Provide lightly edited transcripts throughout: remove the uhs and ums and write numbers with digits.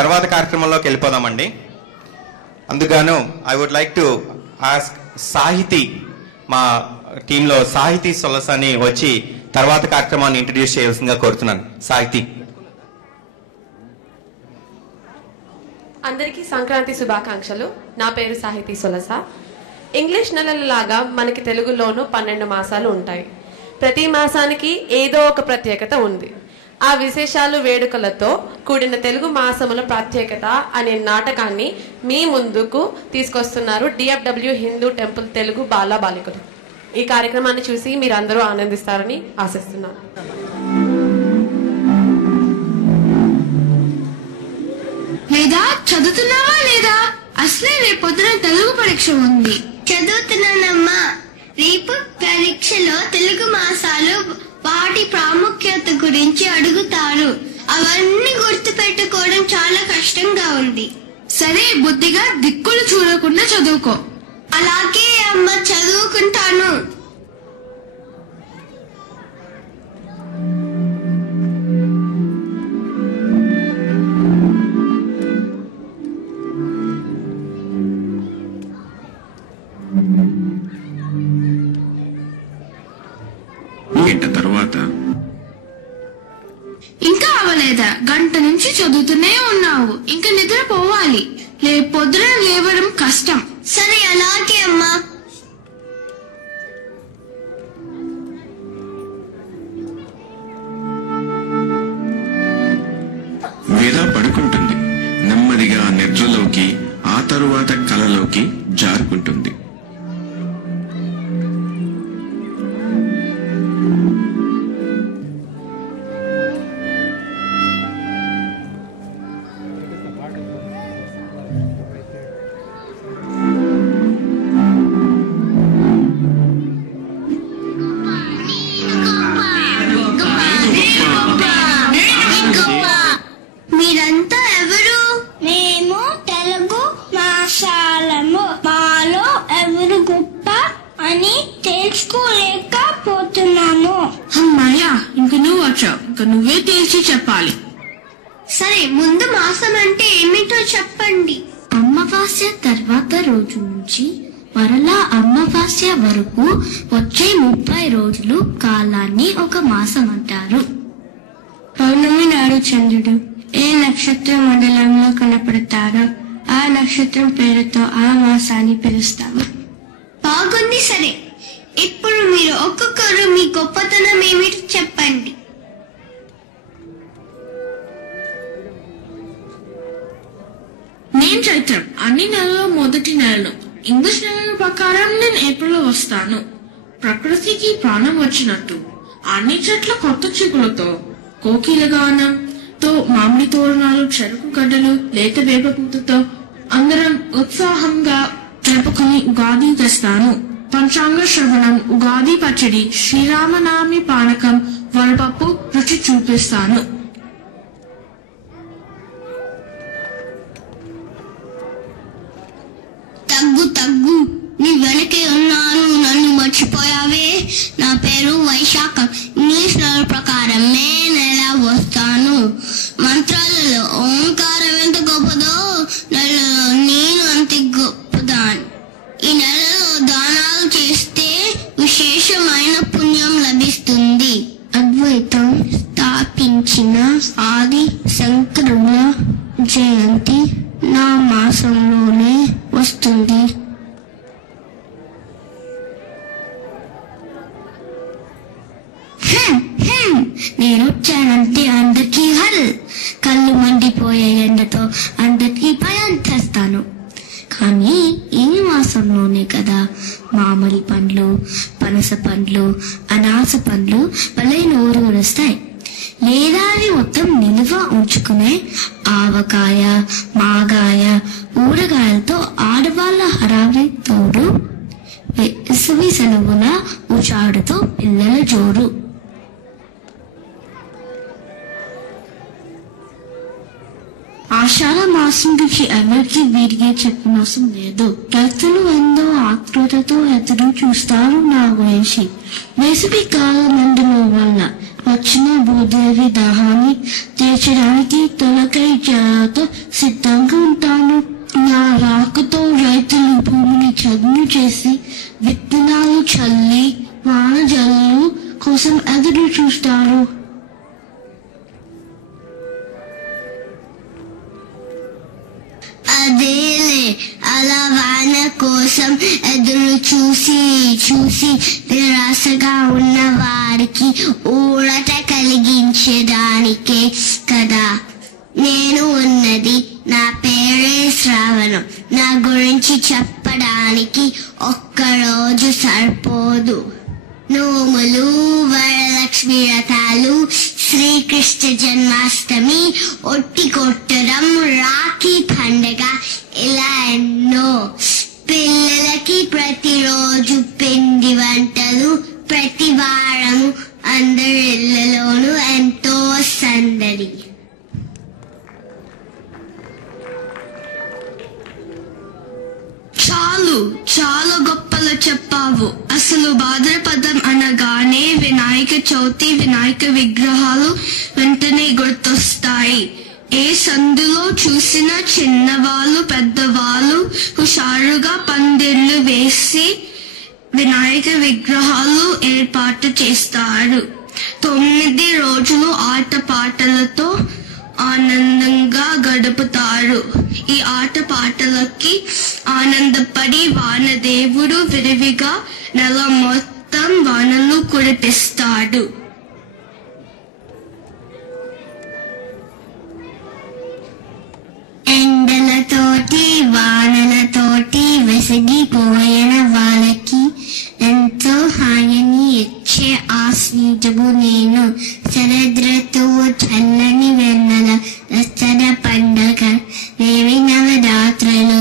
తర్వాత కార్యక్రమంలోకి వెళ్ళిపోదామండి. అందుకను I would like to ask Sahithi, మా టీంలో సాహితీ సొలస్ అని వచ్చి తర్వాత కార్యక్రమాన్ని ఇంట్రడ్యూస్ చేయాల్సిందిగా కోరుతున్నాను. సాహితీ. అందరికీ సంక్రాంతి శుభాకాంక్షలు. నా పేరు సాహితీ సొలస. ఇంగ్లీష్ నెలల లాగా మనకి తెలుగులోనూ 12 మాసాలు ఉంటాయి. ప్రతి మాసానికి ఏదో ఒక ప్రత్యేకత ఉంది. ఆ విశేషాలు వేడుకలతో కూడిన తెలుగు మాసముల ప్రత్యేకత అనే నాటకాన్ని మీ ముందుకు తీసుకొస్తున్నారు DFW హిందూ టెంపుల్ తెలుగు బాలబాలికలు. ఈ కార్యక్రమాన్ని చూసి మీరందరూ ఆనందిస్తారని ఆశిస్తున్నాను. లేదా చదువుతున్నావా లేదా? అసలే రేపొద్దున తెలుగు పరీక్ష ఉంది. చదువుతున్నానమ్మా. రేపు పరీక్షలో తెలుగు మాసాలు వాటి ప్రాముఖ్యత గురించి అడుగుతారు. అవన్నీ గుర్తు పెట్టుకోవడం చాలా కష్టంగా ఉంది. సరే, బుద్ధిగా దిక్కులు చూడకుండా చదువుకో. అలాగే అమ్మ, చదువుకుంటాను. తర్వాత ఇంకా అవలేదా? గంట నుంచి చదువుతూనే ఉన్నావు. ఇంకా నిద్రపోవాలి. రేపొద్దున లేవడం కష్టం. సరే, అలాగే అమ్మా. వేద పడుకుంటుంది. నెమ్మదిగా నిద్రలోకి, ఆ తరువాత కలలోకి జారుకుంటుంది. మీరంతా ఎవరు? మేము తెలుగు మాసాలము. మాలో ఎవరు గొప్ప అని తెలుసుకోలేకపోతున్నాము. అమ్మాయ్యా, ఇంక నువ్వు వచ్చావు. ఇంక నువ్వే తేల్చి చెప్పాలి. సరే, ముందు మాసం అంటే ఏమిటో చెప్పండి. అమావాస్య తర్వాత రోజు నుంచి మరలా అమావాస్య వరకు వచ్చే 30 రోజులు కాలాన్ని ఒక మాసం అంటారు. పౌర్ణమి నాడు చంద్రుడు ఏ నక్షత్ర మండలంలో కనపడతారో ఆ నక్షత్రం పేరుతో ఆ మాసాన్ని పిలుస్తాము. బాగుంది. సరే, ఇప్పుడు మీరు ఒక్కొక్కరు మీ గొప్పతనం ఏమిటో చెప్పండి. నేను చైత్రం. అన్ని నెలల్లో మొదటి నెలను. ఇంగ్లీష్ నెలల ప్రకారం నేను ఏప్రిల్లో వస్తాను. ప్రకృతికి ప్రాణం వచ్చినట్టు అన్ని చెట్ల కొత్త చిగులతో, కోకిల గానంతో, మామిడి తోరణాలు, చెరుకు గడ్డలు, లేత వేప పూతతో అందరం ఉత్సాహంగా జరుపుకుని ఉగాది తెస్తాను. పంచాంగ శ్రవణం, ఉగాది పచ్చడి, శ్రీరామనామి పానకం, వడపప్పు రుచి చూపిస్తాను. తగ్గు తగ్గు, నీ వెనకే ఉన్నాను. నన్ను మర్చిపోయావే. నా పేరు వైశాఖం. ఇంగ్లీష్ నెల ప్రకారం మే నెల వస్తాను. మంత్రాలలో ఓంకారం ఎంత గొప్పదో నెలలో నేను అంత గొప్పదాన్ని. ఈ నెలలో దానాలు చేస్తే విశేషమైన పుణ్యం లభిస్తుంది. అద్వైతం స్థాపించిన ఆది శంకరుల జయంతి నా మాసంలోనే వస్తుంది. నేను వచ్చానంటే అందరికీ హల్. కళ్ళు మండిపోయే ఎండతో అందరికీ భయం తెస్తాను. కానీ ఈ మాసంలోనే కదా మామిడి పండ్లు, పనస పండ్లు, అనాస పండ్లు భలే నోరు ఊరుస్తాయి. ఏడాది మొత్తం నిలువ ఉంచుకునే ఆవకాయ, మాగాయ, ఊరగాయలతో ఆడవాళ్ళ హడావిడి తోడు, వేసవి సెలవుల ఉచాడుతో పిల్లల జోరు. ఆషాఢ మాసం గురించి ఎవరికి వీడిగా చెప్పనవసరం లేదు. రైతులు ఎంతో ఆతృతతో ఎదురు చూస్తారు నా గురించి. వేసవి కాలం ఎండల వల్ల వచ్చిన భూదేవి దాహాన్ని తీర్చడానికి తొలకై జలతో అదేలే అలా వాన కోసం ఎదురు చూసి చూసి నిరాశగా ఉన్న వారికి ఊరట కలిగించడానికే కదా నేను ఉన్నది. నా పేరే శ్రావణం. నా గురించి చెప్పడానికి ఒక్కరోజు సరిపోదు. నోములు, వరలక్ష్మి వ్రతాలు, శ్రీకృష్ణ జన్మాష్టమి, ఒట్టి కొట్టడం, రాఖీ పండగ, ఇలా ఎన్నో. పిల్లలకి ప్రతిరోజు పిండి వంటలు, ప్రతి వారము అందరి ఇళ్లలోనూ ఎంతో సందడి. చాలు, చాలా గొప్పలు చెప్పావు. అసలు భాద్రపదం అనగానే వినాయక చవితి, వినాయక విగ్రహాలు వెంటనే గుర్తొస్తాయి. ఏ సందులో చూసినా చిన్నవాళ్ళు పెద్దవాళ్ళు హుషారుగా పందిళ్లు వేసి వినాయక విగ్రహాలు ఏర్పాటు చేస్తారు. 9 రోజులు ఆటపాటలతో ఆనందంగా గడుపుతారు. ఈ ఆటపాటలకి ఆనందపడి వానదేవుడు విరివిగా నెల మొత్తం వానలు కురిపిస్తాడు. ఎండలతోటి వానలతోటి విసిగిపోయిన వాళ్ళకి ఎంతో హాయిని ఇచ్చే ఆ స్వీటువు నేను. శరదృతువు, చల్లని వెన్నెల, దసరా పండగ, దేవి నవరాత్రులు,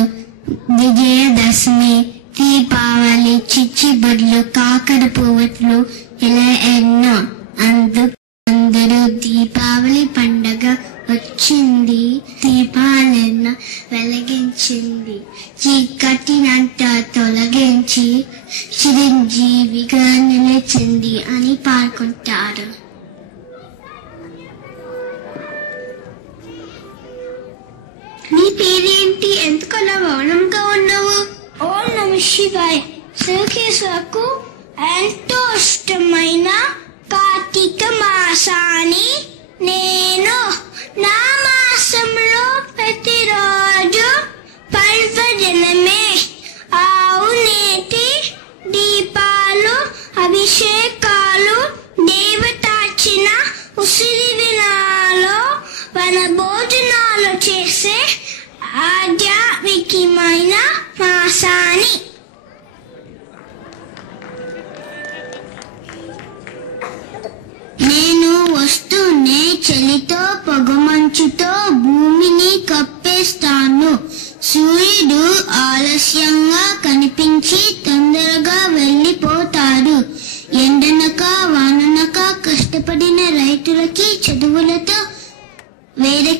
విజయదశమి, దీపావళి, చిచ్చుబుడ్లు, కాకర పువ్వులు, ఇలా ఎన్నో. అందరూ దీపావళి పండగ వచ్చింది, దీపాలెన్నో వెలిగించింది, చీకటినంత తొలగించి చిరంజీవిగా నిలిచింది అని పాడుకుంటారు. నీ పేరేంటి? ఎందుకలా మౌనంగా ఉన్నావు? ఓం నమః శివాయ. శ్రీకృష్ణులకు ఎంతో ఇష్టమైన కార్తీక మాసాన్ని నేను నా మాసంలో ప్రతిరోజు పర్వదినమే. ఆవు నేతి దీపాలు, అభిషేకాలు, దేవతార్చన, ఉసిరి వినాలో వన భోజనాలు చేసే ఆధ్యాత్మికమైన మాసాన్ని. నేను వస్తూనే చలితో పొగమంచుతో భూమిని కప్పేస్తాను. సూర్యుడు ఆలస్యంగా కనిపించి తొందరగా వెళ్ళిపోతాడు. ఎండనక వాననక కష్టపడిన రైతులకి చదువులతో వేరే